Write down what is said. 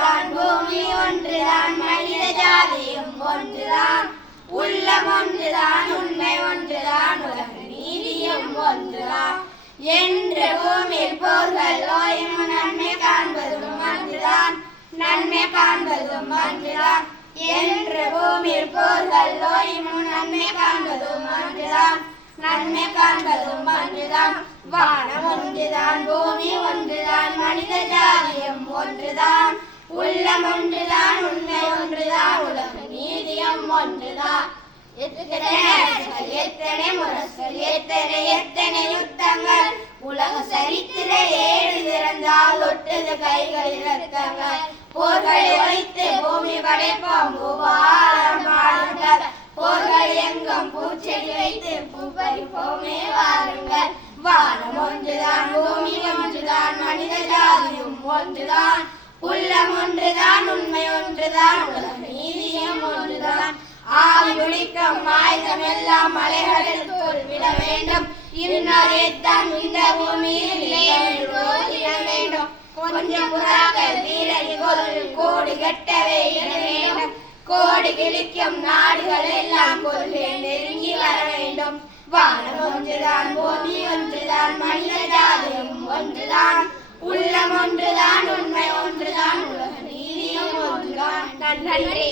ஒன்றுதான் பூமி ஒன்றுதான் மனித ஜாதியும் ஒன்றுதான் உள்ளம் ஒன்றுதான் உண்மை ஒன்றுதான் உலக நீதியும் ஒன்றுதான் என்று பூமியில் போர்கள் ஓயும் நன்மை காண்பதும் ஒன்றுதான் நன்மை காண்பதும் ஒன்றுதான் என்று பூமியில் போர்கள் ஓயும் நன்மை காண்பதும் ஒன்றுதான் நன்மை காண்பதும் ஒன்றுதான் வானம் ஒன்றுதான் பூமி ஒன்றுதான் மனித ஜாதியும் ஒன்றுதான் உள்ளம் ஒன்றுதான் உண்மை ஒன்றுதான் உலக நீதியும் ஒன்றுதான் எத்தனை முரசல் எத்தனை யுத்தங்கள் உலக சரித்திர ஏடு திறந்தால் ஒட்டது கைகளில் ரத்தங்கள் போர்களை ஒழித்து பூமி படைப்போம் பூபாலம் வாழுங்கள் போர்கள் எங்கும் பூச்செடி வைத்து பூ பறிப்போமே வாருங்கள் வானம் ஒன்றுதான் பூமி ஒன்றுதான் மனித ஜாதியும் ஒன்றுதான் உள்ளம் ஒன்றுதான் உண்மை ஒன்றுதான் உலக நீதியும் ஒன்றுதான் ஆவி பிடிக்கும் ஆயுதம் எல்லாம் மலைகளில் தோல்விட வேண்டும் இன்னொரு யுத்தம் இந்த பூமியில் இட வேண்டும் கொஞ்சம் புறாக்கள் வீரர்கள் கோடி கட்டவே இட வேண்டும் கோடி கிழிக்கும் நாடுகள் எல்லாம் கொள்ளை நெருங்கி வர வேண்டும் வானம் ஒன்றுதான் பூமி ஒன்றுதான் மனித ஜாதியும் ஒன்றுதான் உள்ளம் ஒன்றுதான் உண்மை ஒன்றுதான் உலக நீதியும் ஒன்றுதான். நன்றி.